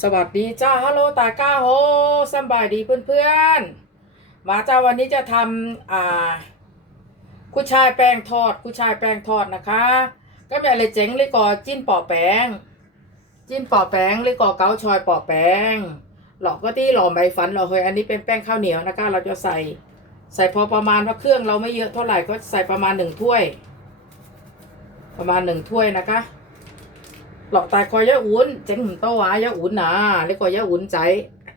สวัสดีจ้าฮัลโหลตาก้าโฮสบายดีเพื่อนๆ มาจ้าวันนี้จะทำอ่ากุยชายแป้งทอดกุยชายแป้งทอดนะคะ ก็มีอะไรเจ๋งเลยก่อจิ้นปอแป้ง จิ้นปอแป้งเลยก่อเกาชอยปอแป้ง หลอกก็ที่หล่อใบฟันเราเฮ้ยอันนี้เป็นแป้งข้าวเหนียวนะคะ เราจะใส่ ใส่พอประมาณว่าเครื่องเราไม่เยอะเท่าไหร่ก็ใส่ประมาณหนึ่งถ้วย ประมาณหนึ่งถ้วยนะคะ หลอกตายคอยยะอุ่นเจ๋งหุ่นโตวายะอุ่นนะเรียกว่ายะอุ่นใจ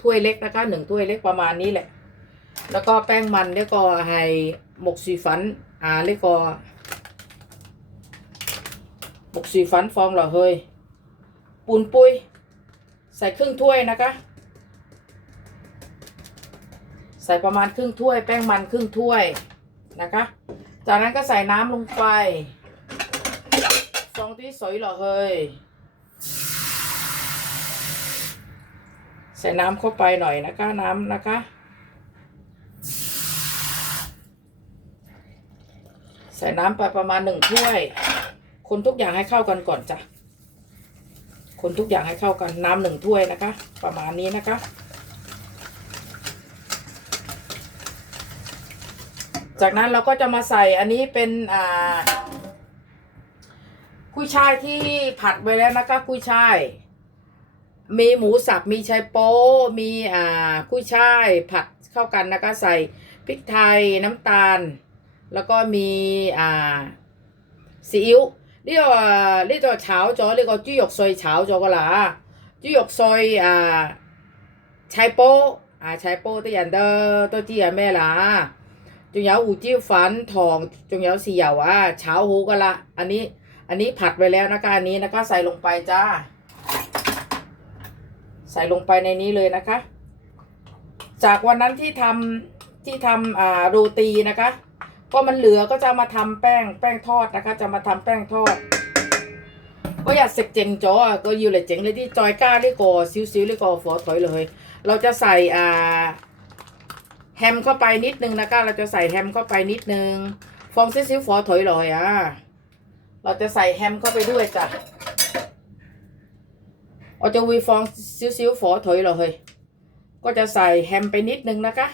ถ้วยเล็กนะคะหนึ่งถ้วยเล็กประมาณนี้แหละ แล้วก็แป้งมันเรียกก็ให้หมกสีฟันอ่าเรียกก็หมกสีฟันฟองเหรอเฮยปูนปุยใส่ครึ่งถ้วยนะคะ ใส่ประมาณครึ่งถ้วย แป้งมันครึ่งถ้วยนะคะ จากนั้นก็ใส่น้ำลงไปฟองที่สวยเหรอเฮ้ย ใส่น้ำเข้าไปหน่อยนะคะน้ำนะคะ ใส่น้ำไปประมาณหนึ่งถ้วย คนทุกอย่างให้เข้ากันก่อนจ้ะคนทุกอย่างให้เข้ากันน้ำหนึ่งถ้วยนะคะ ประมาณนี้นะคะจากนั้นเราก็จะมาใส่อันนี้เป็นอ่ากุ้ยช่ายที่ผัดไว้แล้วนะคะกุ้ยช่าย มีหมูสับมีชายโป้มีอ่ากุ้ยช่ายผัดเข้ากันนะคะใส่พริกไทยน้ำตาล แล้วก็มีอ่าซีอิ๊วเรียกว่าเรียกว่าเฉาจอเรียกว่าจุยกซอยเฉาจอก็ล่ะจุยกซอยอ่าชายโป้อ่าชายโป๊ตัวอย่างเดอตัวจีอะแม่ล่ะจงเหยาอูจิ้วฟันทองจงเหยาสี่ยวอะเฉาหูก็ละอันนี้อันนี้ผัดไว้แล้วนะคะอันนี้นะคะใส่ลงไปจ้า ใส่ลงไปในนี้เลยนะคะ จากวันนั้นที่ทำที่ทำอ่าโรตีนะคะ ก็มันเหลือก็จะมาทำแป้งแป้งทอดนะคะ จะมาทำแป้งทอด ก็อยากเสกเจงจอก็อยู่เลยเจ๋งเลยที่จอยก้าเลยก่อซิวซิวเลยก่อฝอถอยเลย เราจะใส่อ่าแฮมเข้าไปนิดนึงนะคะ เราจะใส่แฮมเข้าไปนิดนึง ฟองซิวซิวฝอถอยเลยอะเราจะใส่แฮมเข้าไปด้วยจ้ะ เราจะวีฟองซิวๆฝอถอยเลยก็จะใส่แฮมไปนิดนึงนะคะ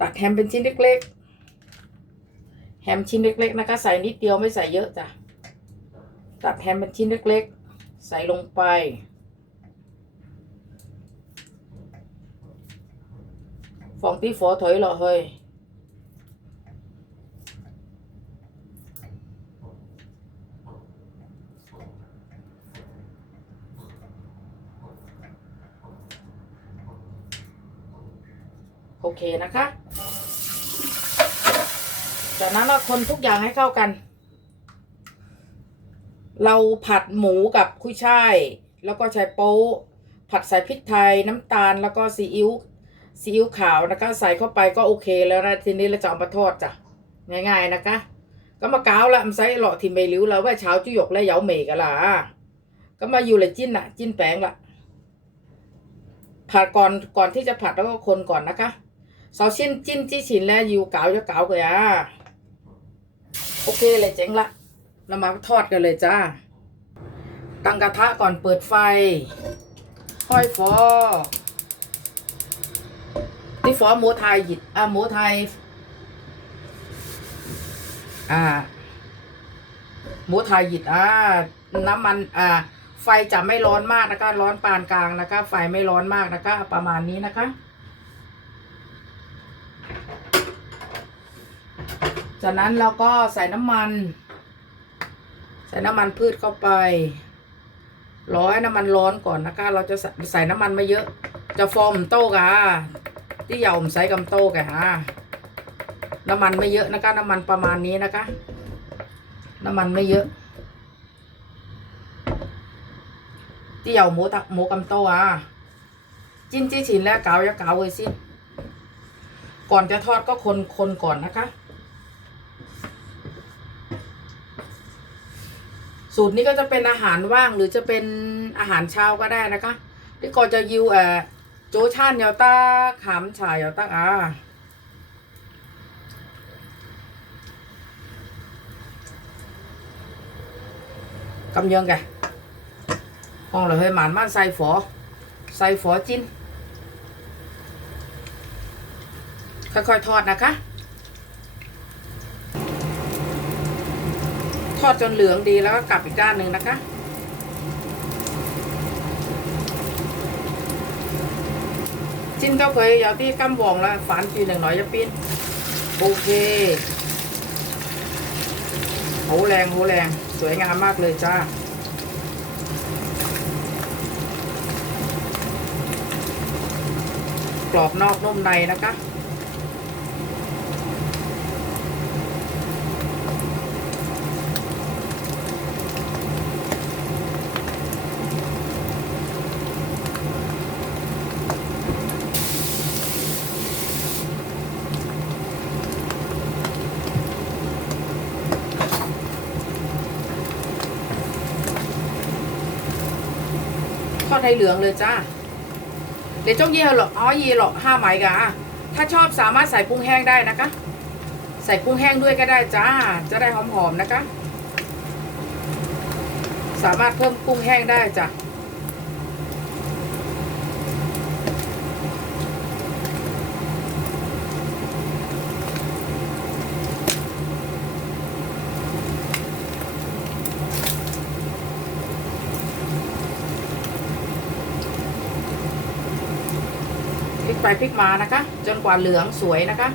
ตัดแฮมเป็นชิ้นเล็กๆ แฮมชิ้นเล็กๆ นะคะ ใส่นิดเดียวไม่ใส่เยอะจ้ะ ตัดแฮมเป็นชิ้นเล็กๆ ใส่ลงไป ฟองที่ฝอถอยเรอเฮ้ย เคนะคะ จากนั้นเราคนทุกอย่างให้เข้ากัน เราผัดหมูกับกุ้ยช่าย แล้วก็ใช้โป๊ะผัดใส่พริกไทยน้ำตาลแล้วก็ซีอิ๊วซีอิ๊วขาวนะคะ ใส่เข้าไปก็โอเคแล้วนะทีนี้เราจะเอามาทอดจ้ะง่ายๆนะคะ ก็มาก้าวละมันใส่หล่อทิมไปริ้วแล้วว่าเช้าจุยกและเหยาเมกันละก็มาอยู่เลยจิ้นน่ะจิ้นแป้งละผัดก่อนก่อนที่จะผัดแล้วก็คนก่อนนะคะ sau xin chín chi chín là dù cáo cho cáo kìa ok เลยจ๋งละ เรามาทอดกันเลยจ้า ตั้งกระทะก่อนเปิดไฟ ห้อยฟอ นี่ฟอหมูไทยหยิดอะหมูไทย อ่าหมูไทยหยิดอ่าน้ำมัน อ่าไฟจะไม่ร้อนมากนะคะ ร้อนปานกลางนะคะ ไฟไม่ร้อนมากนะคะ ประมาณนี้นะคะ จากนั้นเราก็ใส่น้ำมัน ใส่น้ำมันพืชเข้าไปร้อให้น้ำมันร้อนก่อนนะคะ เราจะใส่ใสน้ำมันไม่เยอะ จะฟอมโต้กะที่เหยาผมใส่กำโต้กะฮะน้ำมันไม่เยอะนะคะ น้ำมันประมาณนี้นะคะ น้ำมันไม่เยอะ ที่เหยาหมูตักหมูกำโต้อะจิ้มจี้ฉินแล้วเกาอย่าเกาเลยสิก่อนจะทอดก็คนคนก่อนนะคะ สูตรนี้ก็จะเป็นอาหารว่างหรือจะเป็นอาหารเช้าก็ได้นะคะที่ก็จะยิวเอ่อโจชานยาต้าขามฉายยาต้าอ่ากำยองแกห้องเราเคยหมานบ้านไซฝอไซฝอจินค่อยๆทอดนะคะ ทอดจนเหลืองดีแล้วก็กลับอีกด้านหนึ่งนะคะ จิ้นก็เคยย่าที่กำวองแล้วฝานปีหนึ่งหน่อยจะปีนโอเคโหแรงโหแรง สวยงามมากเลยจ้ากรอบนอกนุ่มในนะคะ ทอดให้เหลืองเลยจ้าเดี๋ยวจ้องยี่หรอกอ๋อยี่หรอกห้าไหมกะถ้าชอบสามารถใส่กุ้งแห้งได้นะคะ ใส่กุ้งแห้งด้วยก็ได้จ้า จะได้หอมๆนะคะ สามารถเพิ่มกุ้งแห้งได้จ้ะ กไปพลิกมานะคะ จนกว่าเหลืองสวยนะคะ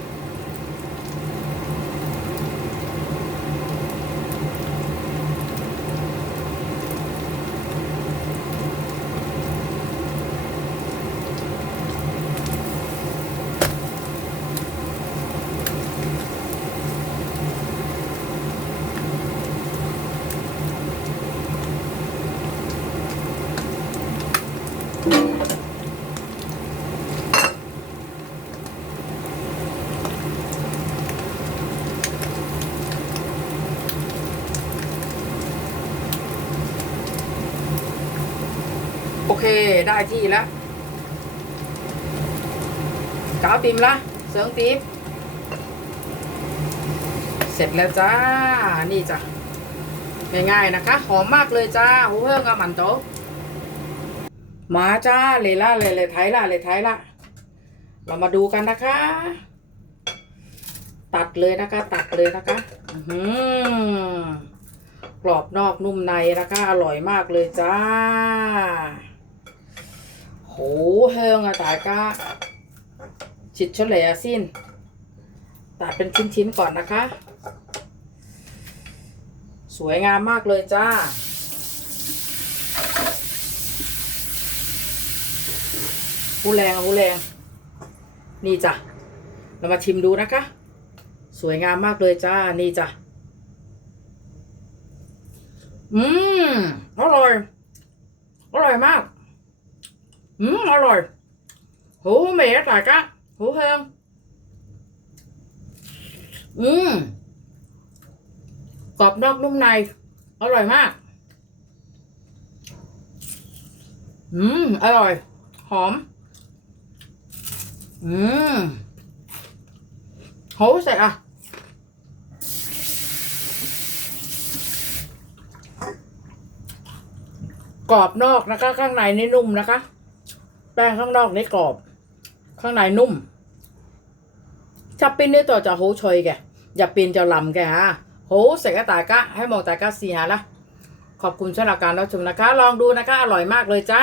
ได้ที่แล้วกาวติมละเสริงติมเสร็จแล้วจ้า นี่จ้ะง่ายๆนะคะ หอมมากเลยจ้าหูเฮิ่งอะหมันโตมาจ้าเลยละเลยเลยไทยละเลยไทยละเรามาดูกันนะคะ ตัดเลยนะคะ ตัดเลยนะคะอืกรอบนอกนุ่มในนะคะ อร่อยมากเลยจ้า โหเฮิงอะตายก้าชิดเฉลยอะสิ้นตัดเป็นชิ้นๆก่อนนะคะ สวยงามมากเลยจ้าหูแรงอะหูแรง นี่จ้ะ เรามาชิมดูนะคะ สวยงามมากเลยจ้า นี่จ้ะ อืม อร่อย อร่อยมาก อืมอร่อยหูเมย์ตากะหูเฮิงอืมกรอบนอกนุ่มใน อร่อยมาก อืม อร่อย หอม อืมโหใส่อะ กรอบนอกนะคะ ข้างในนี่นุ่มนะคะ แป้งข้างนอกนี่กรอบ ข้างในนุ่มจะปิ้นนี่ต่อจะโหชอยแกอย่าปิ้นจะลำแกฮะโหใส่กระตากะให้มองตากะเสียละขอบคุณสำหรับการรับชมนะคะ ลองดูนะคะ อร่อยมากเลยจ้า